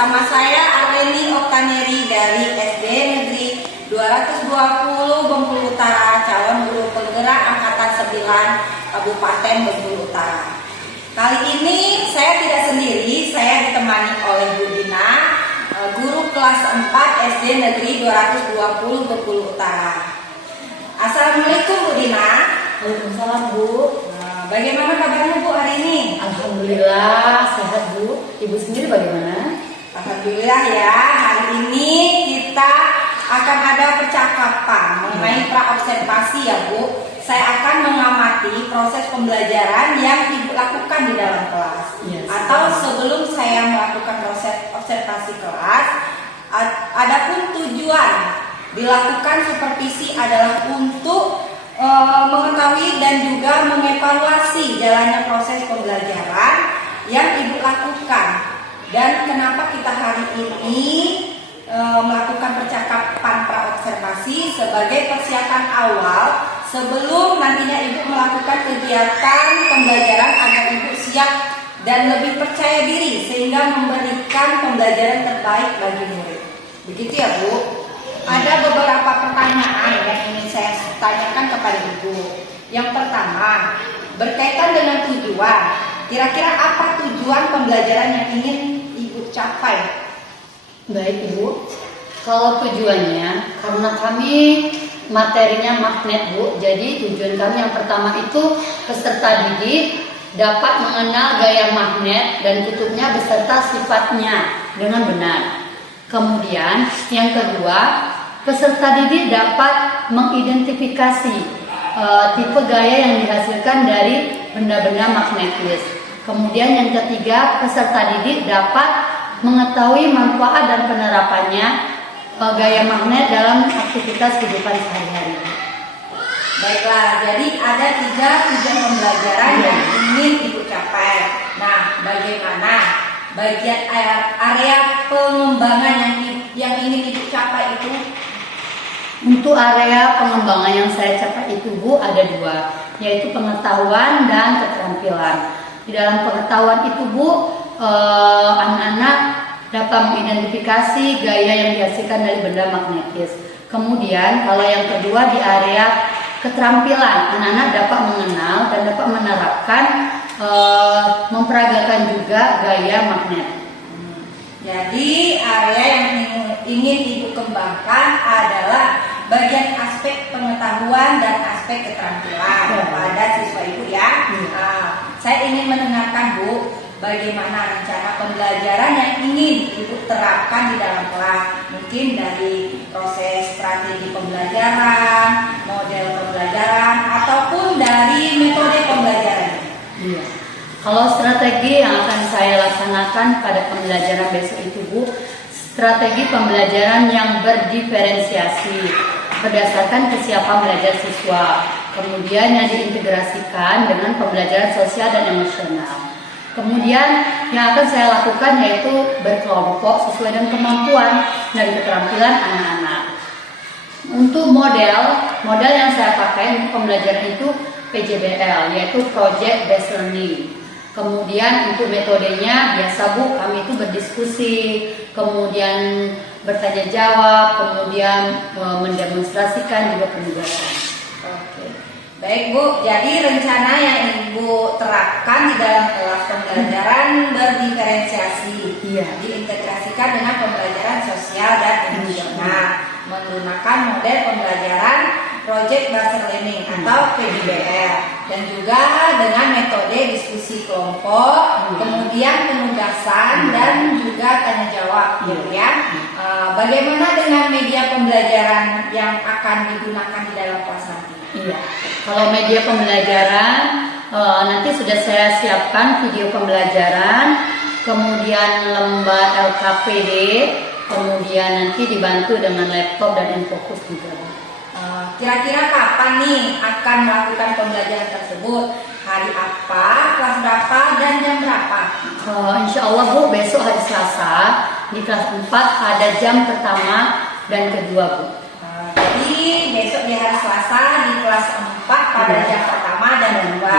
bersama saya Arleni Oktaneri dari SD Negeri 220 Bengkulu Utara, calon guru penggerak angkatan 9 Kabupaten Bengkulu Utara. Kali ini saya tidak sendiri, saya ditemani oleh Bu Dina, guru kelas 4 SD Negeri 220 Bengkulu Utara. Assalamualaikum Bu Dina. Waalaikumsalam Bu. Bagaimana kabarnya Bu hari ini? Alhamdulillah sehat Bu. Ibu sendiri bagaimana? Alhamdulillah ya, hari ini kita akan ada percakapan mengenai praobservasi ya Bu. Saya akan mengamati proses pembelajaran yang Ibu lakukan di dalam kelas. Yes. Atau sebelum saya melakukan proses observasi kelas, adapun tujuan dilakukan supervisi adalah untuk mengetahui dan juga mengevaluasi jalannya proses pembelajaran yang Ibu lakukan. Dan kenapa kita hari ini melakukan percakapan praobservasi sebagai persiapan awal sebelum nantinya Ibu melakukan kegiatan pembelajaran agar Ibu siap dan lebih percaya diri sehingga memberikan pembelajaran terbaik bagi murid. Begitu ya Bu? Ada beberapa pertanyaan yang ingin saya tanyakan kepada Ibu. Yang pertama, berkaitan dengan tujuan. Kira-kira apa tujuan pembelajaran yang ingin Ibu capai? Baik Ibu. Kalau tujuannya, karena kami materinya magnet Bu, jadi tujuan kami yang pertama itu peserta didik dapat mengenal gaya magnet dan kutubnya beserta sifatnya dengan benar. Kemudian yang kedua, peserta didik dapat mengidentifikasi tipe gaya yang dihasilkan dari benda-benda magnetis. Kemudian yang ketiga, peserta didik dapat mengetahui manfaat dan penerapannya gaya magnet dalam aktivitas kehidupan sehari-hari. Baiklah, jadi ada 3 tujuan pembelajaran yang ingin Ibu capai. Nah, bagaimana bagian area pengembangan yang ingin Ibu capai itu? Untuk area pengembangan yang saya capai itu Bu ada 2, yaitu pengetahuan dan keterampilan. Di dalam pengetahuan itu Bu, anak-anak dapat mengidentifikasi gaya yang dihasilkan dari benda magnetis. Kemudian kalau yang kedua di area keterampilan, anak-anak dapat mengenal dan dapat menerapkan, memperagakan juga gaya magnet. Jadi area yang ingin Ibu kembangkan adalah bagian aspek pengetahuan dan aspek keterampilan pada siswa Ibu ya. Saya ingin mendengarkan Bu, bagaimana rencana pembelajaran yang ingin Ibu terapkan di dalam kelas. Mungkin dari proses strategi pembelajaran, model pembelajaran, ataupun dari metode pembelajaran. Iya. Kalau strategi yang akan saya laksanakan pada pembelajaran besok itu Bu, strategi pembelajaran yang berdiferensiasi berdasarkan kesiapan belajar siswa, kemudian yang diintegrasikan dengan pembelajaran sosial dan emosional. Kemudian yang akan saya lakukan yaitu berkelompok sesuai dengan kemampuan dan keterampilan anak-anak. Untuk model yang saya pakai untuk pembelajaran itu PJBL, yaitu Project Based Learning. Kemudian untuk metodenya biasa Bu, kami itu berdiskusi, kemudian bertanya jawab, kemudian mendemonstrasikan juga penugasan. Oke. Baik Bu, jadi rencana yang Ibu terapkan di dalam kelas pembelajaran berdiferensiasi, diintegrasikan dengan pembelajaran sosial dan emosional, menggunakan model pembelajaran Project Based Learning atau PJBL, dan juga dengan metode diskusi kelompok, kemudian penugasan dan juga tanya jawab, gitu ya. Bagaimana dengan media pembelajaran yang akan digunakan di dalam kelas nanti? Iya, kalau media pembelajaran nanti sudah saya siapkan video pembelajaran, kemudian lembar LKPD, kemudian nanti dibantu dengan laptop dan infocus juga. Kira-kira kapan nih akan melakukan pembelajaran tersebut? Hari apa, kelas berapa, dan jam berapa? Insya Allah Bu, besok hari Selasa di kelas 4 ada jam pertama dan kedua Bu. Jadi besok di hari Selasa di kelas 4 pada jam pertama dan kedua.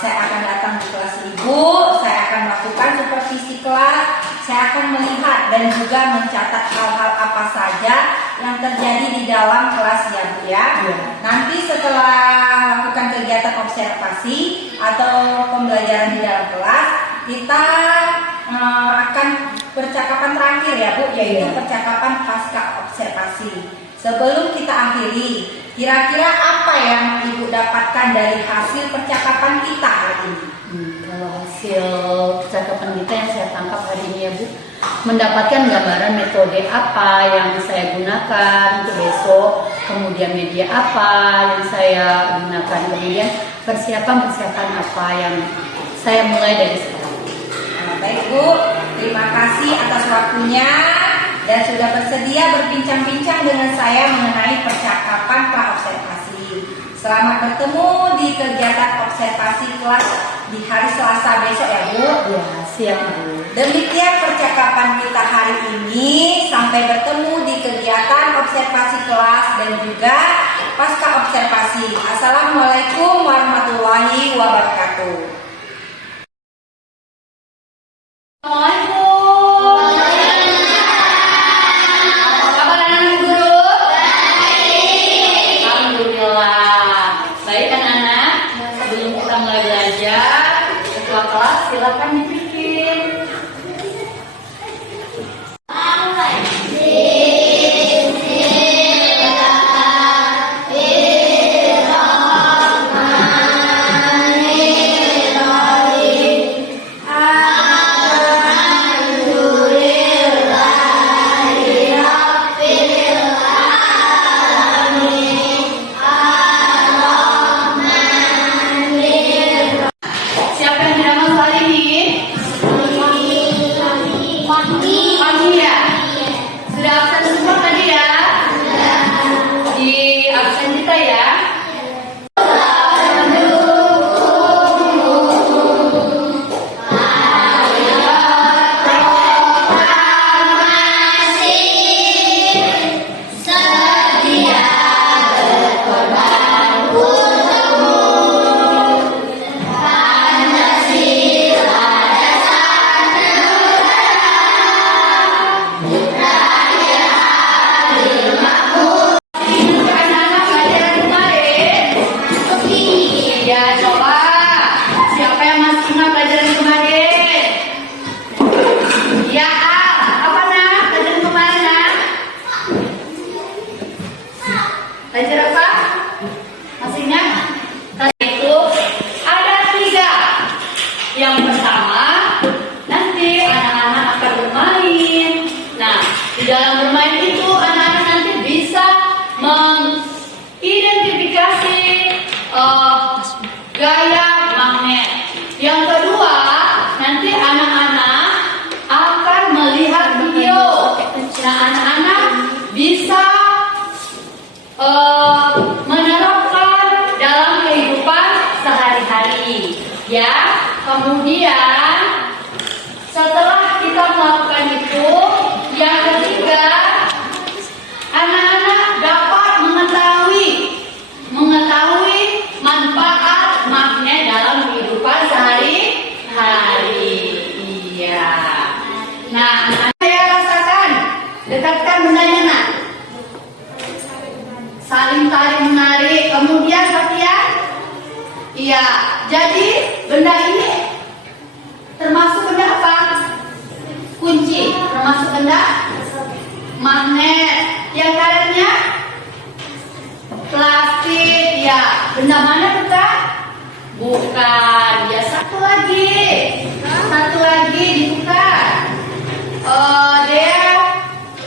Saya akan datang di kelas Ibu, saya akan akan melakukan supervisi kelas, saya akan melihat dan juga mencatat hal-hal apa saja yang terjadi di dalam kelas ya Bu ya. Nanti setelah lakukan kegiatan observasi atau pembelajaran di dalam kelas, kita akan percakapan terakhir ya Bu, yaitu percakapan pasca observasi. Sebelum kita akhiri, kira-kira apa yang Ibu dapatkan dari hasil percakapan kita hari ini? Kalau hasil percakapan kita yang saya tangkap hari ini ya Bu, mendapatkan gambaran metode apa yang saya gunakan untuk besok, kemudian media apa yang saya gunakan, kemudian persiapan apa yang saya mulai dari sekarang. Baik Bu, terima kasih atas waktunya dan sudah bersedia berbincang-bincang dengan saya mengenai percakapan praobservasi. Selamat bertemu di kegiatan observasi kelas di hari Selasa besok ya Bu. Ya, siap Bu. Demikian percakapan kita hari ini. Sampai bertemu di kegiatan observasi kelas dan juga pasca observasi. Assalamualaikum warahmatullahi wabarakatuh. Silakan dibikin. Belajar apa? Masih ingat? Tadi itu ada 3. Yang pertama, nanti anak-anak akan bermain. Nah, di dalam bermain itu anak-anak nanti bisa mengidentifikasi gaya magnet. Yang kedua, nanti anak-anak akan melihat video. Nah, anak-anak bisa menerapkan dalam kehidupan sehari-hari ya. Kemudian setelah kita melakukan itu, yang ketiga, anak-anak dapat mengetahui manfaat magnet dalam kehidupan sehari-hari. Iya. Nah, saya rasakan, dekatkan bendanya nak. Saling tarik menarik, kemudian latihan. Iya, jadi benda ini termasuk benda apa? Kunci, termasuk benda magnet. Yang karetnya plastik, ya. Benda mana bukan? Bukan. Ya, satu lagi dibuka. Dia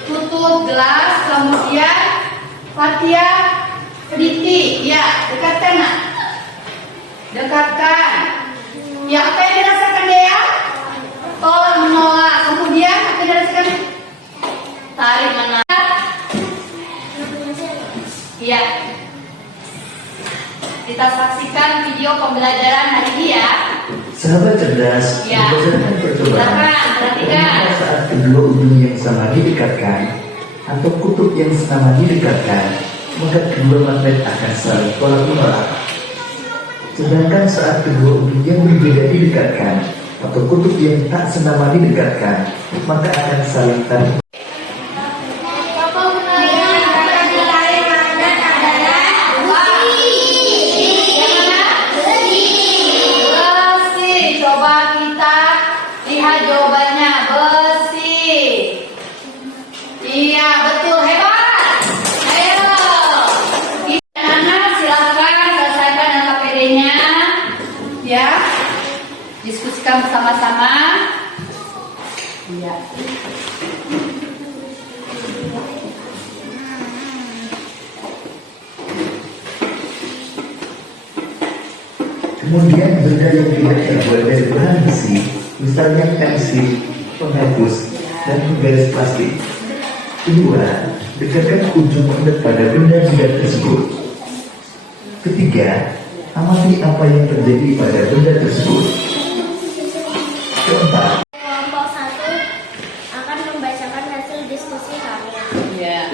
tutup gelas, kemudian Fatia teliti, ya, dekatkan nak. Dekatkan. Ya, apa yang dirasakan dia? Tolak menolak. Kemudian apa yang dirasakan? Tarik menarik. Ya. Kita saksikan video pembelajaran hari ini ya. Sahabat cerdas, Ya. berdasarkan percobaan, Perhatikan. saat kedua ujung yang sama didekatkan atau kutub yang sama didekatkan, maka kedua magnet akan saling tolak menolak. Sedangkan saat kedua ujung yang berbeda didekatkan atau kutub yang tak senama didekatkan, maka akan saling tarik. Coba kita lihat jawabannya, besi. Iya, betul, hebat. Ayo, anak-anak silakan selesaikan LKPD-nya, ya. Diskusikan bersama-sama. Iya. Kemudian benda yang tidak terbuat dari bahan besi, misalnya pensil, penghapus, dan penggaris plastik. Kedua, dekatkan ujung magnet pada benda-benda tersebut. Ketiga, amati apa yang terjadi pada benda tersebut. Keempat, Kelompok 1 akan membacakan hasil diskusi kami. Iya.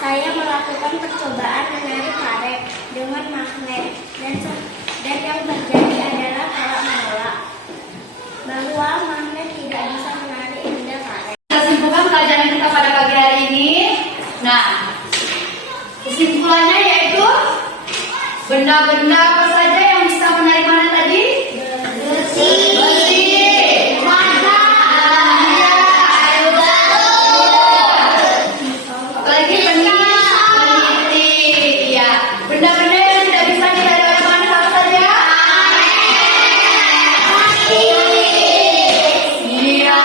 Saya melakukan percobaan menarik karet dengan magnet dan yang terjadi adalah tolak menolak bahwa magnet tidak bisa menarik benda karet. Kita simpulkan pelajaran kita pada pagi hari ini. Nah, kesimpulannya yaitu benda-benda apa saja yang bisa menarik magnet tadi? Besi, mata, air apalagi peniti. Ya, benda-benda yang tidak bisa ditarik oleh magnet apa saja? Iya.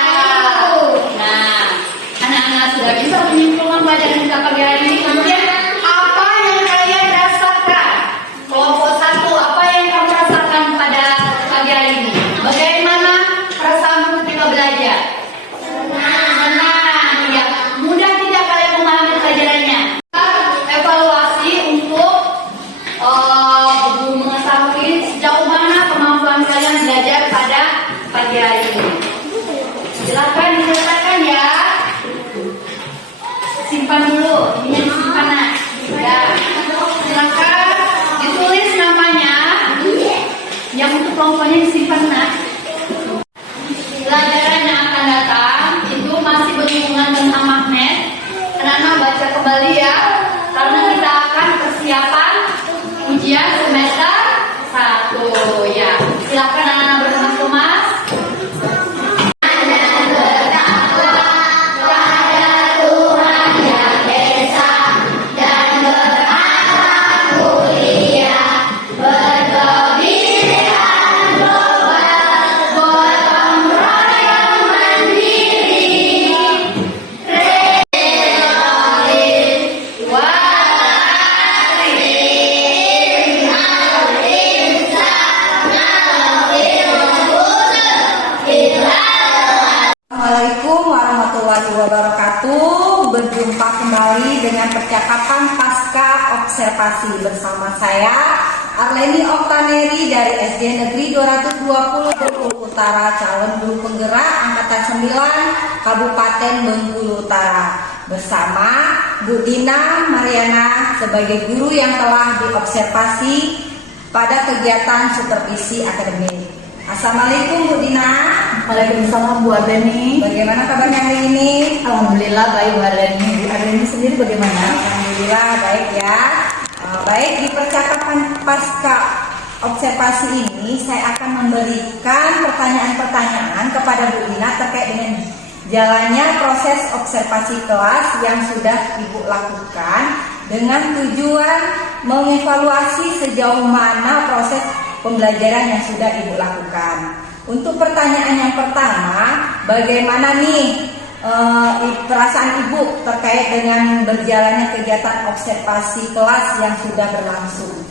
Nah, anak-anak sudah bisa menyimpulkan pelajaran kita pagi hari ini. Kemudian apa yang kalian rasakan? Kelompok 1, apa yang kamu rasakan pada pagi hari ini? Bagaimana perasaanmu ketika belajar? Senang. Ya, mudah tidak kalian memahami pelajarannya? Evaluasi untuk mengetahui sejauh mana kemampuan kalian belajar pada pagi hari ini. Silakan dinyatakan ya. Simpan dulu, ini simpanan. Ya, silakan ditulis namanya. Yang untuk kelompoknya disimpan nak. Pelajaran yang akan datang itu masih berhubungan tentang magnet. Anak-anak baca kembali ya, karena kita akan persiapan ujian semester 1 ya. Silakan anak-anak berkemas-kemas. Assalamualaikum warahmatullahi wabarakatuh. Berjumpa kembali dengan percakapan pasca observasi bersama saya Arleni Oktaneri dari SD Negeri 220 Bengkulu Utara, calon guru penggerak angkatan 9 Kabupaten Bengkulu Utara, bersama Bu Dina Mariana sebagai guru yang telah diobservasi pada kegiatan supervisi akademik. Assalamualaikum Bu Dina. Waalaikumsalam Bu Arleni. Bagaimana kabarnya hari ini? Alhamdulillah baik Bu Arleni. Bu Arleni sendiri bagaimana? Alhamdulillah baik ya. Baik, di percakapan pasca observasi ini saya akan memberikan pertanyaan-pertanyaan kepada Bu Dina terkait dengan jalannya proses observasi kelas yang sudah Ibu lakukan dengan tujuan mengevaluasi sejauh mana proses pembelajaran yang sudah Ibu lakukan. Untuk pertanyaan yang pertama, bagaimana nih perasaan Ibu terkait dengan berjalannya kegiatan observasi kelas yang sudah berlangsung?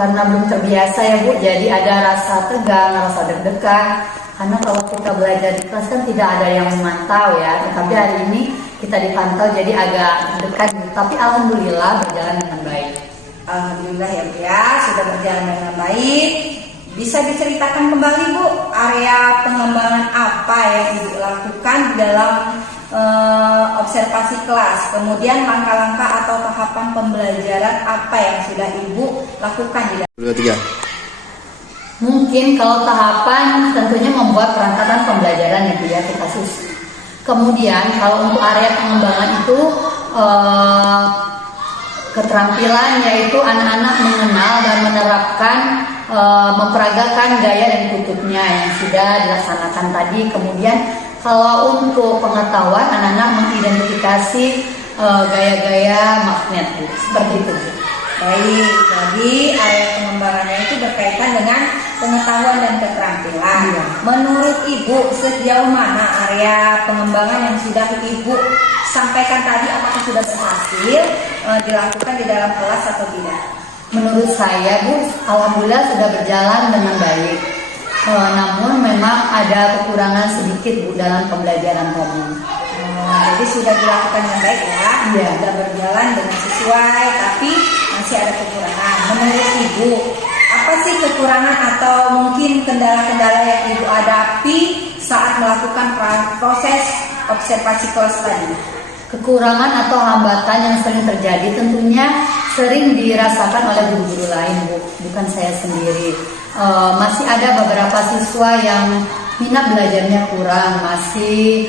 Karena belum terbiasa ya Bu, jadi ada rasa tegang, rasa deg-degan. Karena kalau kita belajar di kelas kan tidak ada yang memantau ya. Tetapi hari ini kita dipantau jadi agak deg-degan. Tapi alhamdulillah berjalan dengan baik. Alhamdulillah ya Bu ya, sudah berjalan dengan baik. Bisa diceritakan kembali Bu, area pengembangan apa yang Ibu lakukan dalam observasi kelas, kemudian langkah-langkah atau tahapan pembelajaran apa yang sudah Ibu lakukan di dalam. Mungkin kalau tahapan tentunya membuat perangkatan pembelajaran ya Bu ya, kita susun. Kemudian kalau untuk area pengembangan itu keterampilan yaitu anak-anak mengenal dan menerapkan memperagakan gaya dan kutubnya yang sudah dilaksanakan tadi. Kemudian kalau untuk pengetahuan anak-anak mengidentifikasi gaya-gaya magnet Bu. Seperti itu Bu. Baik, jadi area pengembangannya itu berkaitan dengan pengetahuan dan keterampilan. Iya. Menurut Ibu, sejauh mana area pengembangan yang sudah Ibu sampaikan tadi, apakah sudah berhasil dilakukan di dalam kelas atau tidak? Menurut saya Bu, alhamdulillah sudah berjalan dengan baik. Namun memang ada kekurangan sedikit Bu dalam pembelajaran tadi. Jadi sudah dilakukan dengan baik ya, Iya. sudah berjalan dengan sesuai, tapi masih ada kekurangan. Menurut Ibu, apa sih kekurangan atau mungkin kendala-kendala yang Ibu hadapi saat melakukan proses observasi kelas tadi? Kekurangan atau hambatan yang sering terjadi tentunya sering dirasakan oleh guru-guru lain Bu, bukan saya sendiri. Masih ada beberapa siswa yang minat belajarnya kurang, masih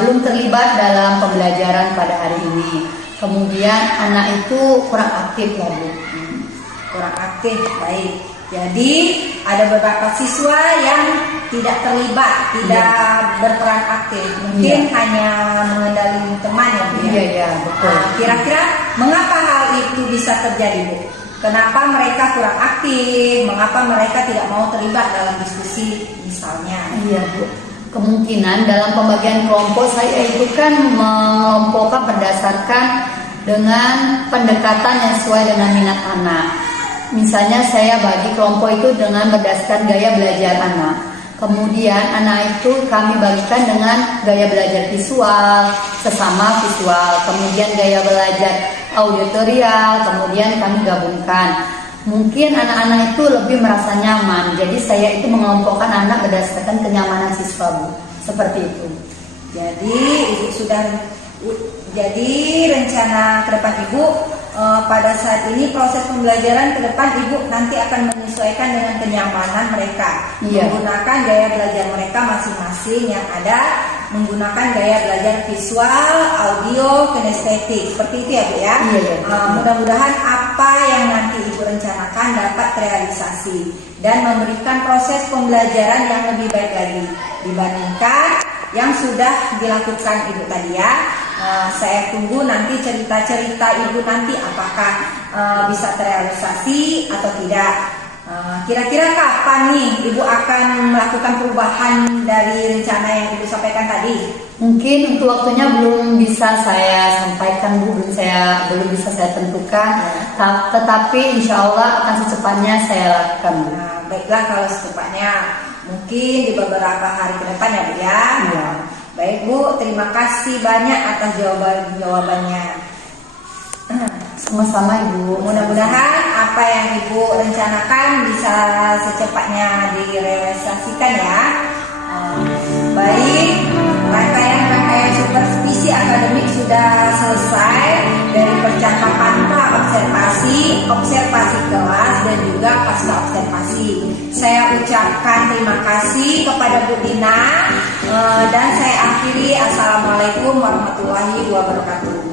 belum terlibat dalam pembelajaran pada hari ini. Kemudian anak itu kurang aktif ya Bu. Kurang aktif, baik. Jadi ada beberapa siswa yang tidak terlibat, tidak berperan aktif, mungkin hanya mengendalikan teman ya Bu. Iya betul. Kira-kira mengapa hal itu bisa terjadi Bu? Kenapa mereka kurang aktif? Mengapa mereka tidak mau terlibat dalam diskusi misalnya? Iya Bu. Kemungkinan dalam pembagian kelompok saya itu kan mengelompokkan berdasarkan dengan pendekatan yang sesuai dengan minat anak. Misalnya saya bagi kelompok itu dengan berdasarkan gaya belajar anak. Kemudian anak itu kami bagikan dengan gaya belajar visual, sesama visual. Kemudian gaya belajar auditorial, kemudian kami gabungkan. Mungkin anak-anak itu lebih merasa nyaman. Jadi saya itu mengelompokkan anak berdasarkan kenyamanan siswa Bu. Seperti itu. Jadi Ibu jadi rencana ke depan Ibu pada saat ini proses pembelajaran ke depan Ibu nanti akan menyesuaikan dengan kenyamanan mereka. Iya. Menggunakan gaya belajar mereka masing-masing yang ada, menggunakan gaya belajar visual, audio, kinestetik. Seperti itu ya Bu ya. Iya. Mudah-mudahan apa yang nanti Ibu rencanakan dapat terrealisasi dan memberikan proses pembelajaran yang lebih baik lagi dibandingkan yang sudah dilakukan Ibu tadi ya. Saya tunggu nanti cerita-cerita Ibu nanti apakah bisa terrealisasi atau tidak. Kira-kira kapan nih Ibu akan melakukan perubahan dari rencana yang Ibu sampaikan tadi? Mungkin untuk waktunya belum bisa saya sampaikan Bu, belum bisa saya tentukan. Tetapi insya Allah akan secepatnya saya lakukan Bu. Baiklah kalau secepatnya, mungkin di beberapa hari ke depan ya Bu ya. Iya. Baik Bu, terima kasih banyak atas jawabannya. Sama-sama Ibu. Mudah-mudahan apa yang Ibu rencanakan bisa secepatnya direalisasikan ya. Baik, rangkaian supervisi akademik sudah selesai dari percakapan pra-observasi, observasi kelas dan juga pasca observasi. Saya ucapkan terima kasih kepada Bu Dina dan saya akhiri. Assalamualaikum warahmatullahi wabarakatuh.